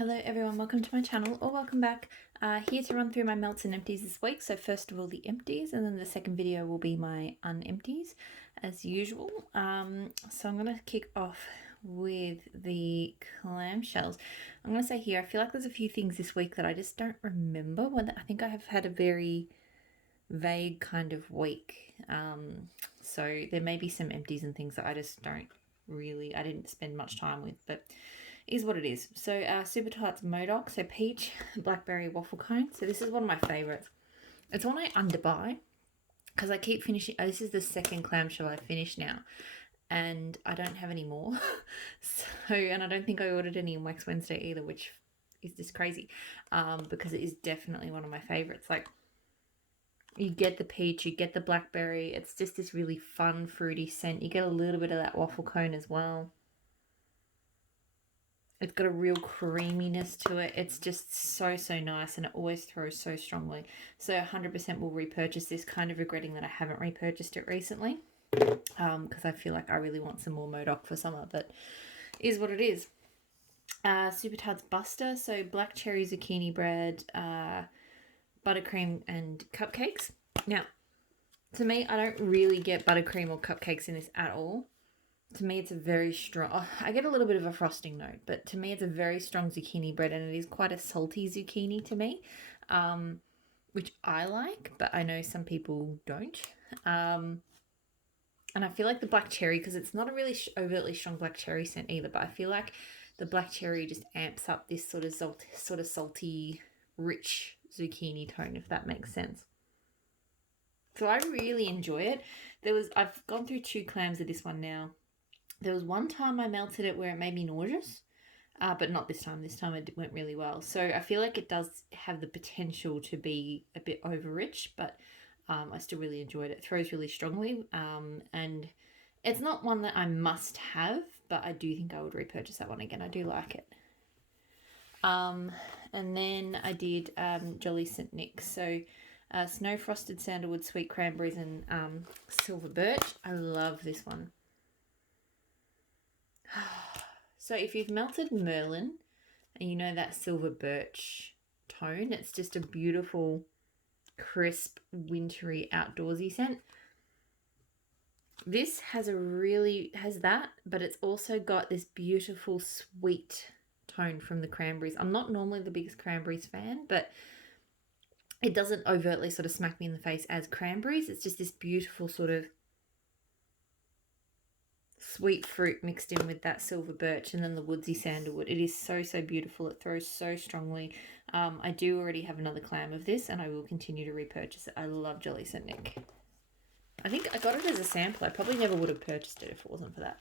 Hello everyone, welcome to my channel or welcome back. Here to run through my melts and empties this week. So first of all the empties, and then the second video will be my unempties as usual. So I'm going to kick off with the clamshells. I'm going to say here, I feel like there's a few things this week that I just don't remember. I think I have had a very vague kind of week. So there may be some empties and things that I just I didn't spend much time with, but is what it is. So Super Tarts Modoc, so peach, blackberry waffle cone. So this is one of my favorites. It's one I underbuy because I keep finishing. Oh, this is the second clamshell I finished now, and I don't have any more. And I don't think I ordered any on Wax Wednesday either, which is just crazy, because it is definitely one of my favorites. Like, you get the peach, you get the blackberry. It's just this really fun fruity scent. You get a little bit of that waffle cone as well. It's got a real creaminess to it. It's just so nice, and it always throws so strongly. So 100% will repurchase this, kind of regretting that I haven't repurchased it recently, because I feel like I really want some more Modoc for summer, but is what it is. Super Tarts Buster, so black cherry zucchini bread, buttercream and cupcakes. Now, to me, I don't really get buttercream or cupcakes in this at all. To me, it's a very strong... I get a little bit of a frosting note, but to me, it's a very strong zucchini bread, and it is quite a salty zucchini to me, which I like, but I know some people don't. And I feel like the black cherry, because it's not a really overtly strong black cherry scent either, but I feel like the black cherry just amps up this sort of salty, rich zucchini tone, if that makes sense. So I really enjoy it. I've gone through 2 clams of this one now. There was one time I melted it where it made me nauseous, but not this time. This time it went really well. So I feel like it does have the potential to be a bit over-rich, but I still really enjoyed it. It throws really strongly, and it's not one that I must have, but I do think I would repurchase that one again. I do like it. And then I did Jolly St. Nick's. So snow frosted sandalwood, sweet cranberries, and silver birch. I love this one. So if you've melted Merlin and you know that silver birch tone, it's just a beautiful, crisp, wintry, outdoorsy scent. This has that, but it's also got this beautiful sweet tone from the cranberries. I'm not normally the biggest cranberries fan, but it doesn't overtly sort of smack me in the face as cranberries. It's just this beautiful sort of sweet fruit mixed in with that silver birch and then the woodsy sandalwood. It is so beautiful. It throws so strongly. I do already have another clam of this, and I will continue to repurchase it. I love Jolly St. Nick. I think I got it as a sample. I probably never would have purchased it if it wasn't for that.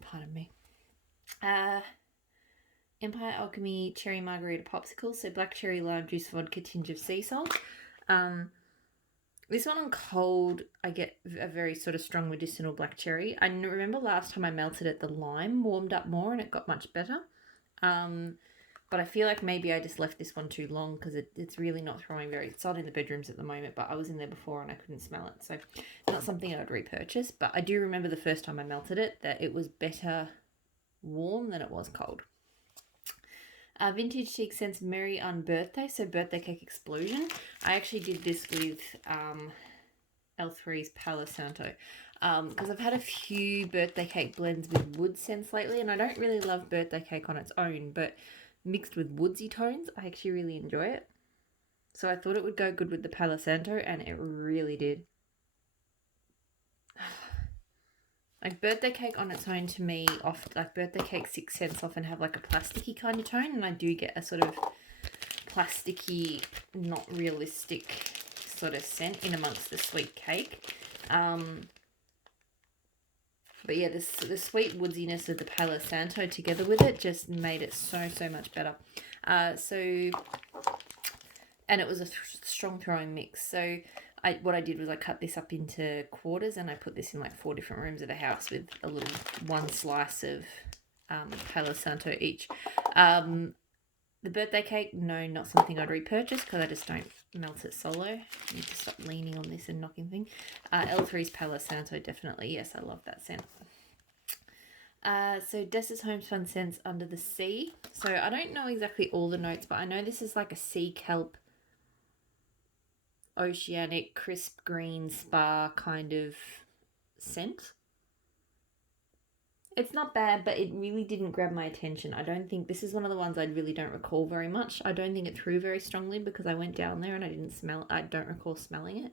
Pardon me. Empire Alchemy Cherry Margarita Popsicle. So black cherry, lime juice, vodka, tinge of sea salt. This one on cold, I get a very sort of strong medicinal black cherry. I remember last time I melted it, the lime warmed up more and it got much better. But I feel like maybe I just left this one too long, because it's really not throwing it's not in the bedrooms at the moment, but I was in there before and I couldn't smell it. So not something I would repurchase. But I do remember the first time I melted it that it was better warm than it was cold. Vintage Chic Scents Merry on Birthday, so Birthday Cake Explosion. I actually did this with L3's Palo Santo, because I've had a few birthday cake blends with wood scents lately, and I don't really love birthday cake on its own, but mixed with woodsy tones, I actually really enjoy it. So I thought it would go good with the Palo Santo, and it really did. Like, birthday cake on its own to me, birthday cake 6 scents often have like a plasticky kind of tone, and I do get a sort of plasticky, not realistic sort of scent in amongst the sweet cake. But yeah, the sweet woodsiness of the Palo Santo together with it just made it so much better. And it was a strong throwing mix. So what I did was I cut this up into quarters, and I put this in like 4 different rooms of the house with a little 1 slice of Palo Santo each. The birthday cake, no, not something I'd repurchase, because I just don't melt it solo. I need to stop leaning on this and knocking things. L3's Palo Santo, definitely. Yes, I love that scent. So Dessa's Homespun Scents Under the Sea. So I don't know exactly all the notes, but I know this is like a sea kelp, oceanic, crisp green spa kind of scent. It's not bad, but it really didn't grab my attention. I don't think this is one of the ones I really don't recall very much. I don't think it threw very strongly because I went down there and I don't recall smelling it.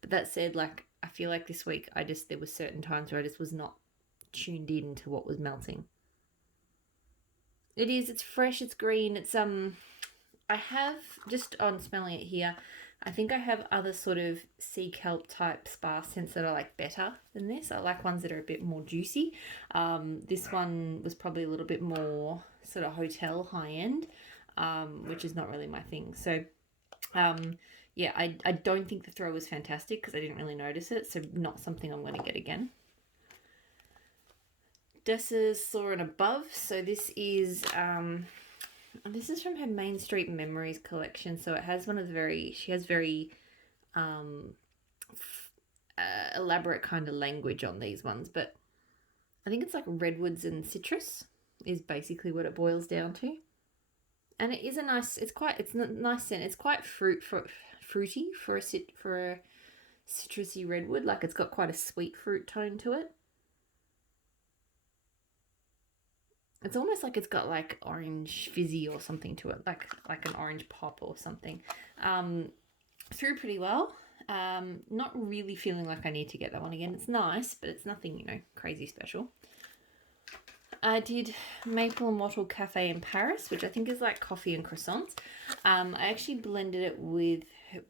But that said, like, I feel like this week there was certain times where I just was not tuned in to what was melting. It's fresh, it's green, I have, just on smelling it here, I think I have other sort of sea kelp type spa scents that are like better than this. I like ones that are a bit more juicy. This one was probably a little bit more sort of hotel high end, which is not really my thing. So, yeah, I don't think the throw was fantastic because I didn't really notice it. So not something I'm going to get again. Dessa's Soar and Above. So this is from her Main Street Memories collection. So it has she has very elaborate kind of language on these ones, but I think it's like redwoods and citrus is basically what it boils down to. And it is nice scent. It's quite fruity for a citrusy redwood. Like it's got quite a sweet fruit tone to it. It's almost like it's got like orange fizzy or something to it, like an orange pop or something. Through pretty well. Not really feeling like I need to get that one again. It's nice, but it's nothing, crazy special. I did Maple and Wattle Cafe in Paris, which I think is like coffee and croissants. I actually blended it with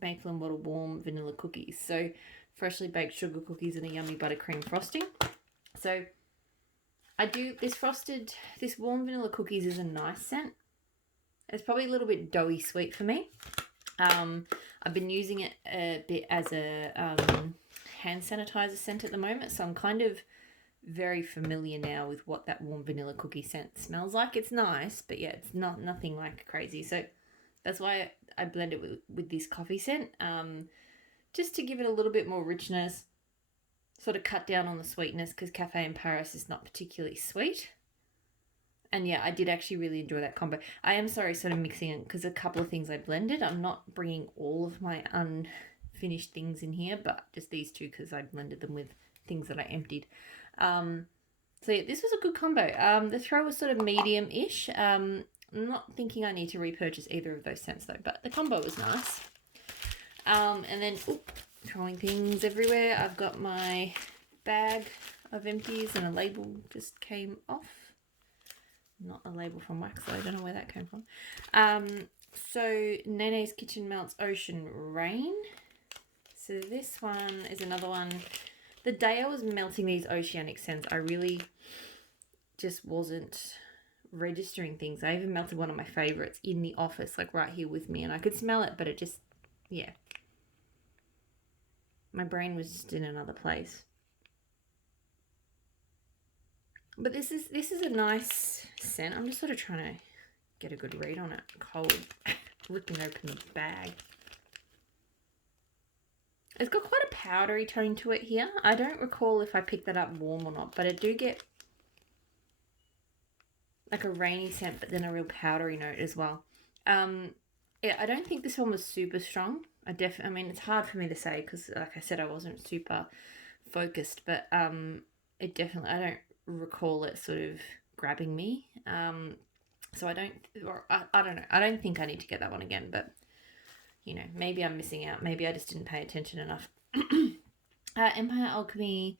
Maple and Wattle warm vanilla cookies. So freshly baked sugar cookies and a yummy buttercream frosting. So I do this warm vanilla cookies is a nice scent. It's probably a little bit doughy sweet for me. I've been using it a bit as a hand sanitizer scent at the moment, so I'm kind of very familiar now with what that warm vanilla cookie scent smells like. It's nice, but yeah, it's nothing like crazy. So that's why I blend it with this coffee scent, just to give it a little bit more richness, sort of cut down on the sweetness because Cafe in Paris is not particularly sweet. And yeah, I did actually really enjoy that combo. I am sorry, sort of mixing it because a couple of things I blended. I'm not bringing all of my unfinished things in here, but just these two because I blended them with things that I emptied. So yeah, this was a good combo. The throw was sort of medium-ish. I'm not thinking I need to repurchase either of those scents though, but the combo was nice. And then, throwing things everywhere. I've got my bag of Empties and a label just came off. Not a label from Wax, so I don't know where that came from. So Nene's Kitchen Melts Ocean Rain. So this one is another one. The day I was melting these oceanic scents, I really just wasn't registering things. I even melted one of my favorites in the office, like right here with me, and I could smell it, but it just, yeah. My brain was just in another place. But this is a nice scent. I'm just sort of trying to get a good read on it. Cold, ripping open the bag. It's got quite a powdery tone to it here. I don't recall if I picked that up warm or not, but I do get like a rainy scent, but then a real powdery note as well. Yeah, I don't think this one was super strong. I mean, it's hard for me to say because, like I said, I wasn't super focused, but it definitely, I don't recall it sort of grabbing me. So I don't know. I don't think I need to get that one again, but maybe I'm missing out. Maybe I just didn't pay attention enough. Empire Alchemy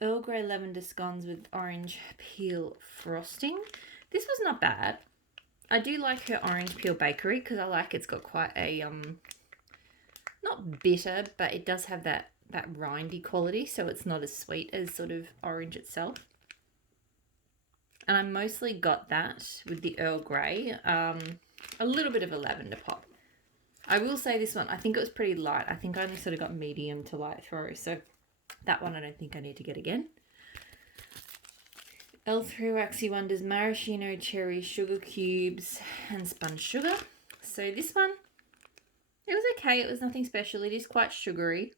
Earl Grey Lavender Scones with orange peel frosting. This was not bad. I do like her orange peel bakery because I like it's got quite a not bitter, but it does have that rindy quality, so it's not as sweet as sort of orange itself. And I mostly got that with the Earl Grey, a little bit of a lavender pop. I will say this one, I think it was pretty light. I think I only sort of got medium to light throw, so that one I don't think I need to get again. L3 Waxy Wonders Maraschino Cherry Sugar Cubes and Spun Sugar. So this one, it was okay. It was nothing special. It is quite sugary.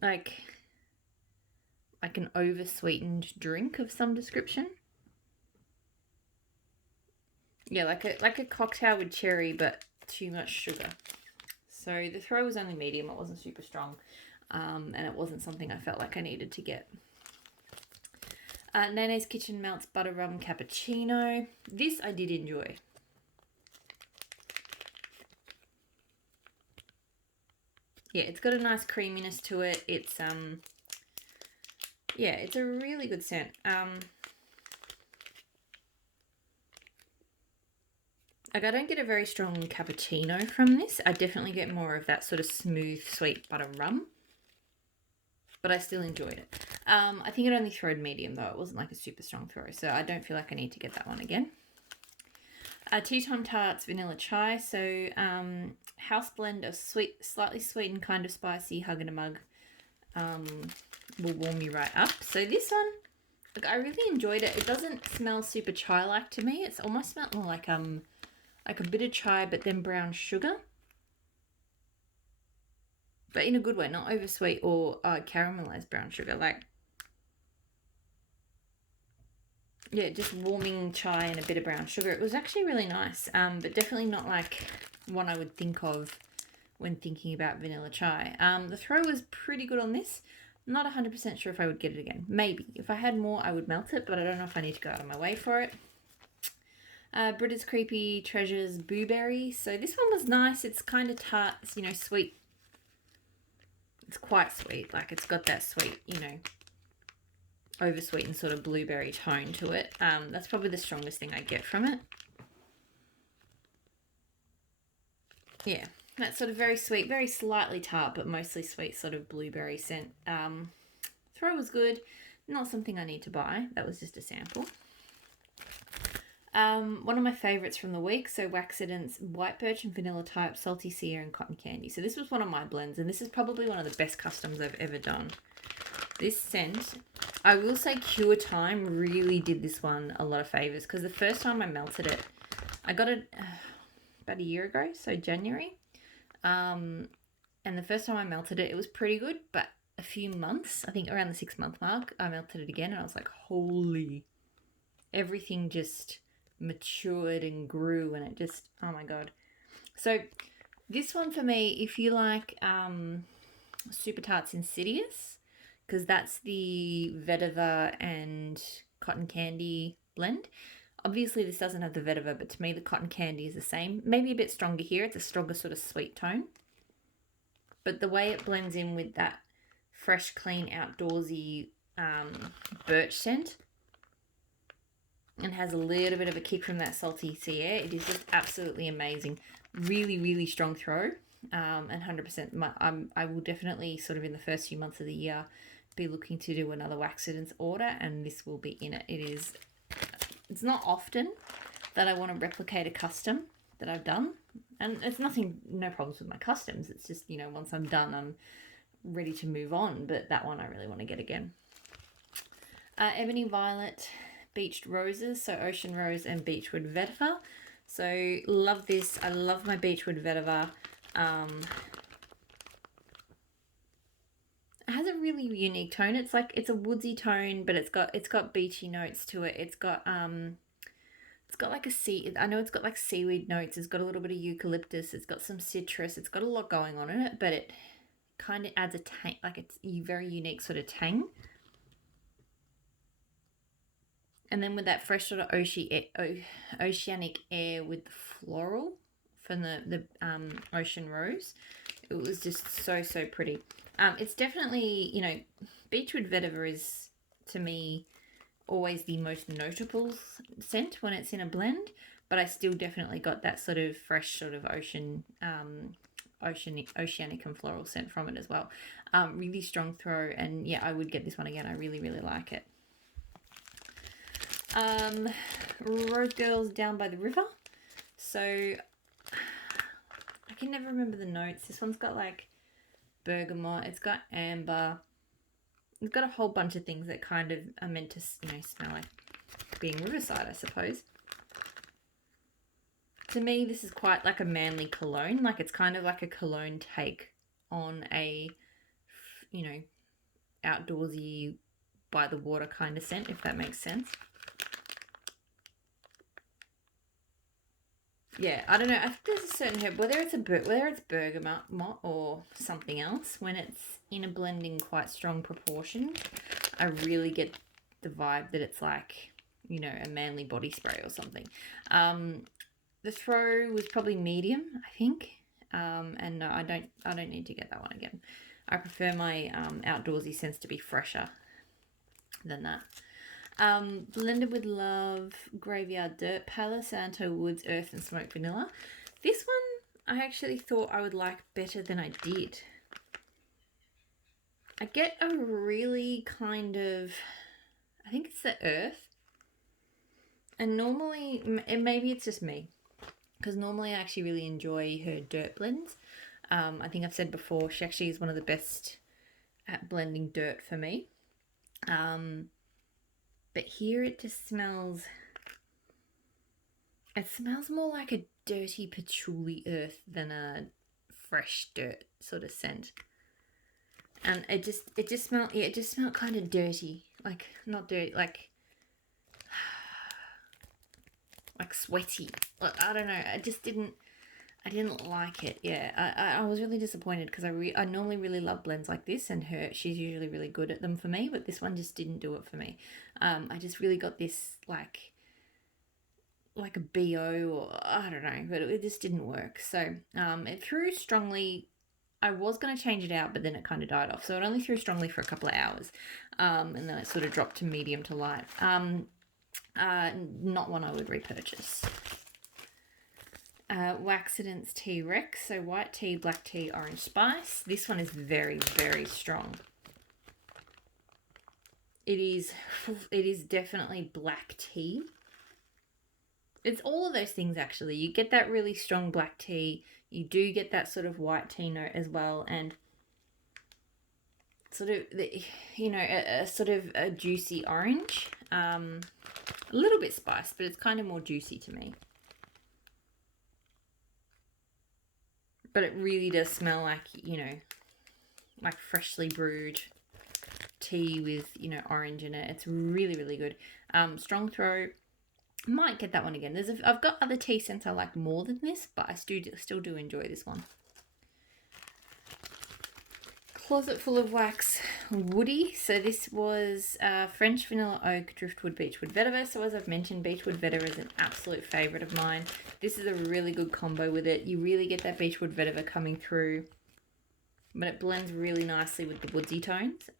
Like, like an over-sweetened drink of some description. Yeah, like a cocktail with cherry, but too much sugar. So the throw was only medium. It wasn't super strong, and it wasn't something I felt like I needed to get. Nene's Kitchen Melts Butter Rum Cappuccino. This I did enjoy. Yeah, it's got a nice creaminess to it. It's yeah, it's a really good scent. Like, I don't get a very strong cappuccino from this. I definitely get more of that sort of smooth, sweet butter rum. But I still enjoyed it. I think it only throwed medium, though. It wasn't like a super strong throw, so I don't feel like I need to get that one again. Tea Time Tarts Vanilla Chai. So, house blend of sweet, slightly sweet and kind of spicy Hug in a Mug will warm you right up. So this one, like, I really enjoyed it. It doesn't smell super chai-like to me. It's almost smelled more like a bit of chai, but then brown sugar. But in a good way, not oversweet or caramelized brown sugar. Like, yeah, just warming chai and a bit of brown sugar. It was actually really nice, but definitely not like one I would think of when thinking about vanilla chai. The throw was pretty good on this. Not 100% sure if I would get it again. Maybe. If I had more, I would melt it, but I don't know if I need to go out of my way for it. Britta's Creepy Treasures Blueberry. So this one was nice. It's kind of tart. It's, you know, sweet. It's quite sweet. Like, it's got that sweet, you know, oversweetened sort of blueberry tone to it. That's probably the strongest thing I get from it. Yeah, that sort of very sweet, very slightly tart, but mostly sweet sort of blueberry scent. Throw was good. Not something I need to buy. That was just a sample. One of my favourites from the week, so Waxident's White Birch and Vanilla Type Salty Sea and Cotton Candy. So this was one of my blends, and this is probably one of the best customs I've ever done. This scent, I will say Cure Time really did this one a lot of favours, because the first time I melted it, I got it about a year ago, so January. And the first time I melted it, it was pretty good, but a few months, I think around the 6-month mark, I melted it again, and I was like, holy, everything just matured and grew, and it just, oh my god. So this one for me, if you like Super Tarts Insidious, because that's the vetiver and cotton candy blend. Obviously this doesn't have the vetiver, but to me the cotton candy is the same, maybe a bit stronger here. It's a stronger sort of sweet tone, but the way it blends in with that fresh, clean, outdoorsy birch scent, and has a little bit of a kick from that salty sea air. It is just absolutely amazing. Really, really strong throw. And 100%. I will definitely sort of in the first few months of the year be looking to do another Waxident's order, and this will be in it. It's not often that I want to replicate a custom that I've done. And it's nothing, no problems with my customs. It's just, you know, once I'm done, I'm ready to move on. But that one I really want to get again. Ebony Violet Beached Roses, so Ocean Rose and Beechwood Vetiver. So love this. I love my Beechwood Vetiver. It has a really unique tone. It's like, it's a woodsy tone, but it's got beachy notes to it. It's got like I know it's got like seaweed notes. It's got a little bit of eucalyptus. It's got some citrus. It's got a lot going on in it, but it kind of adds a tang, like it's a very unique sort of tang. And then with that fresh sort of oceanic air with the floral from the Ocean Rose, it was just so pretty. It's definitely, you know, Beechwood Vetiver is, to me, always the most notable scent when it's in a blend, but I still definitely got that sort of fresh sort of oceanic and floral scent from it as well. Really strong throw, and yeah, I would get this one again. I really like it. Rose Girls Down by the River. So I can never remember the notes. This one's got like bergamot, it's got amber, it's got a whole bunch of things that kind of are meant to, you know, smell like being riverside, I suppose. To me, this is quite like a manly cologne. Like, it's kind of like a cologne take on a, you know, outdoorsy by the water kind of scent, if that makes sense. Yeah, I don't know. I think there's a certain herb, whether it's bergamot or something else, when it's in a blend in quite strong proportion, I really get the vibe that it's like, you know, a manly body spray or something. The throw was probably medium, I think. And no, I don't need to get that one again. I prefer my outdoorsy scents to be fresher than that. Blended with Love, Graveyard Dirt Palace, Santo Woods, Earth and Smoke Vanilla. This one I actually thought I would like better than I did. I get a really kind of, I think it's the earth. And normally, maybe it's just me, because normally I actually really enjoy her dirt blends. I think I've said before, she actually is one of the best at blending dirt for me. But here it just smells, it smells more like a dirty patchouli earth than a fresh dirt sort of scent. And it just smelled kind of dirty, like not dirty, like sweaty. Like, I don't know. I didn't like it. Yeah, I was really disappointed because I normally really love blends like this, and she's usually really good at them for me, but this one just didn't do it for me. I just really got this like a BO, or I don't know, but it just didn't work. So it threw strongly. I was going to change it out, but then it kind of died off. So it only threw strongly for a couple of hours, and then it sort of dropped to medium to light. Not one I would repurchase. Waxident's Tea Rex, so white tea, black tea, orange spice. This one is very, very strong. It is definitely black tea. It's all of those things, actually. You get that really strong black tea. You do get that sort of white tea note as well, and sort of, a sort of a juicy orange. A little bit spiced, but it's kind of more juicy to me. But it really does smell like, like freshly brewed tea with, orange in it. It's really, really good. Strong throw. Might get that one again. I've got other tea scents I like more than this, but I still do enjoy this one. Closet Full of Wax Woody. So this was French Vanilla Oak, Driftwood, Beechwood Vetiver. So as I've mentioned, Beechwood Vetiver is an absolute favourite of mine. This is a really good combo with it. You really get that Beechwood Vetiver coming through, but it blends really nicely with the woodsy tones.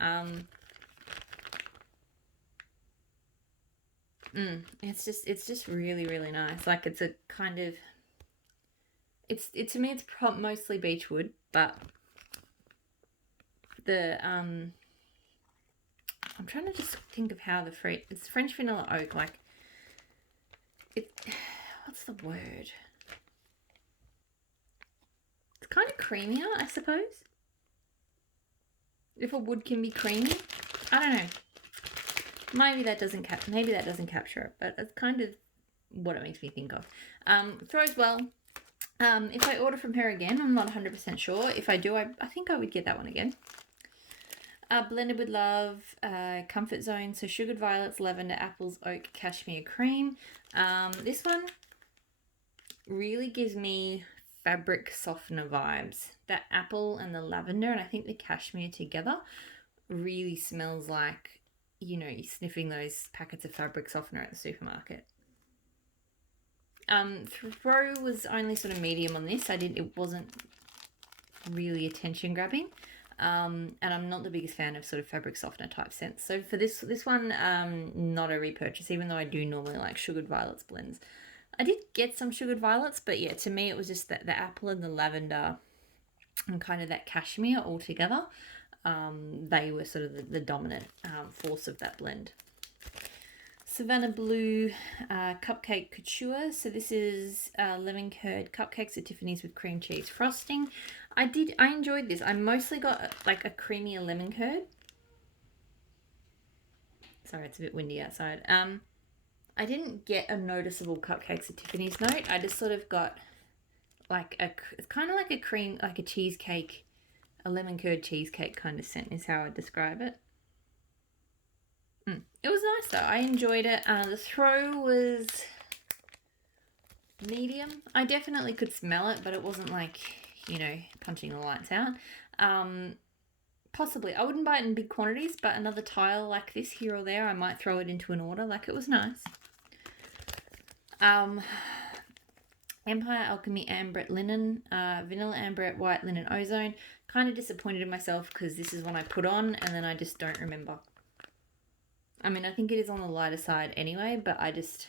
It's just really, really nice. Like, it's a kind of, to me it's mostly beechwood, but I'm trying to just think of how it's French Vanilla Oak, like what's the word? It's kind of creamier, I suppose. If a wood can be creamy, I don't know. Maybe that doesn't capture it, but it's kind of what it makes me think of. Throws well. If I order from her again, I'm not 100% sure. If I do, I think I would get that one again. Blended with Love, Comfort Zone. So Sugared Violets, Lavender, Apples, Oak, Cashmere Cream. This one really gives me fabric softener vibes. That apple and the lavender, and I think the cashmere together really smells like, you're sniffing those packets of fabric softener at the supermarket. Throw was only sort of medium on this. It wasn't really attention grabbing. And I'm not the biggest fan of sort of fabric softener type scents. So for this one, not a repurchase, even though I do normally like Sugared Violets blends. I did get some Sugared Violets, but yeah, to me it was just the apple and the lavender and kind of that cashmere all together. They were sort of the dominant force of that blend. Savannah Blue Cupcake Couture. So this is lemon curd cupcakes at Tiffany's with cream cheese frosting. I enjoyed this. I mostly got like a creamier lemon curd. Sorry, it's a bit windy outside. I didn't get a noticeable cupcakes at Tiffany's note. I just sort of got like it's kind of like a cream, like a cheesecake, a lemon curd cheesecake kind of scent is how I describe it. It was nice though. I enjoyed it. The throw was medium. I definitely could smell it, but it wasn't like, you know, punching the lights out. Possibly. I wouldn't buy it in big quantities, but another tile like this here or there, I might throw it into an order. Like, it was nice. Empire Alchemy Ambret Linen, Vanilla Ambret White Linen Ozone. Kind of disappointed in myself because this is one I put on and then I just don't remember. I mean, I think it is on the lighter side anyway, but I just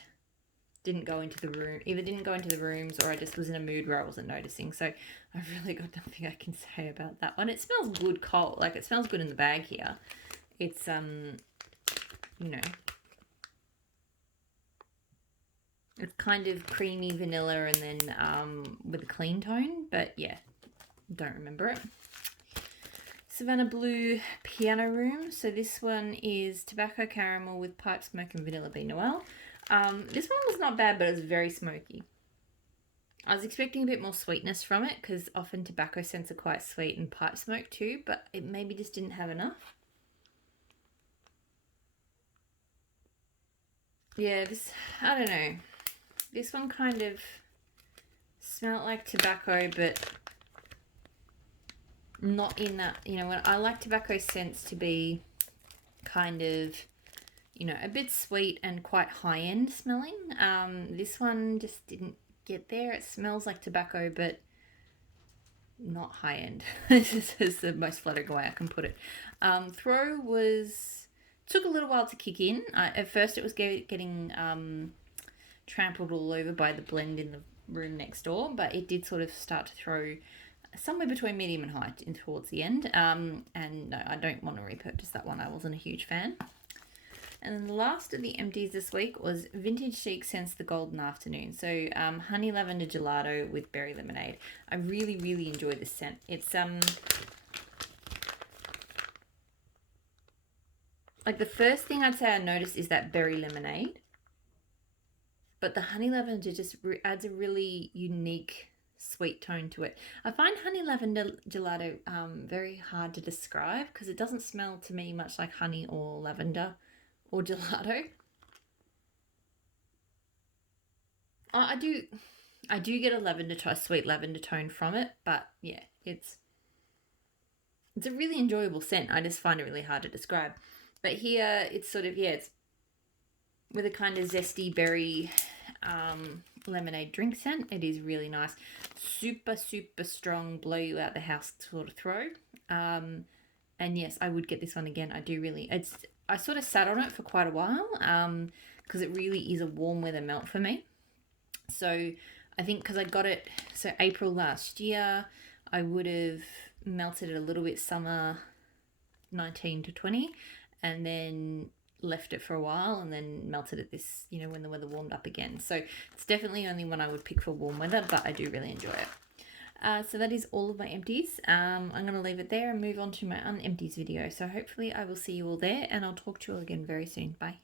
didn't go into the room. Either didn't go into the rooms or I just was in a mood where I wasn't noticing. So I've really got nothing I can say about that one. It smells good cold. Like, it smells good in the bag here. It's, you know, it's kind of creamy vanilla and then with a clean tone. But yeah, don't remember it. Savannah Blue Piano Room. So this one is tobacco caramel with pipe smoke and vanilla bean noel. This one was not bad, but it was very smoky. I was expecting a bit more sweetness from it because often tobacco scents are quite sweet and pipe smoke too, but it maybe just didn't have enough. Yeah, this, I don't know. This one kind of smelled like tobacco, but not in that, you know, when I like tobacco scents to be kind of, you know, a bit sweet and quite high-end smelling. This one just didn't get there. It smells like tobacco, but not high-end. This is the most flattering way I can put it. Throw was, took a little while to kick in. At first it was getting trampled all over by the blend in the room next door, but it did sort of start to throw somewhere between medium and high towards the end. And no, I don't want to repurchase that one. I wasn't a huge fan. And then the last of the empties this week was Vintage Chic Scents the Golden Afternoon. So honey lavender gelato with berry lemonade. I really, really enjoy this scent. It's like, the first thing I'd say I noticed is that berry lemonade, but the honey lavender just adds a really unique sweet tone to it. I find honey lavender gelato very hard to describe because it doesn't smell to me much like honey or lavender or gelato. I do get a lavender tone, sweet lavender tone from it, but yeah, it's a really enjoyable scent. I just find it really hard to describe. But here it's sort of, yeah, it's with a kind of zesty berry lemonade drink scent. It is really nice. Super, super strong, blow you out the house sort of throw. And yes, I would get this one again. I do really, I sort of sat on it for quite a while because it really is a warm weather melt for me. So I think because I got it, so April last year, I would have melted it a little bit summer 19 to 20 and then left it for a while and then melted it this, you know, when the weather warmed up again. So it's definitely only one I would pick for warm weather, but I do really enjoy it. So that is all of my empties. I'm going to leave it there and move on to my unempties video. So hopefully I will see you all there and I'll talk to you all again very soon. Bye.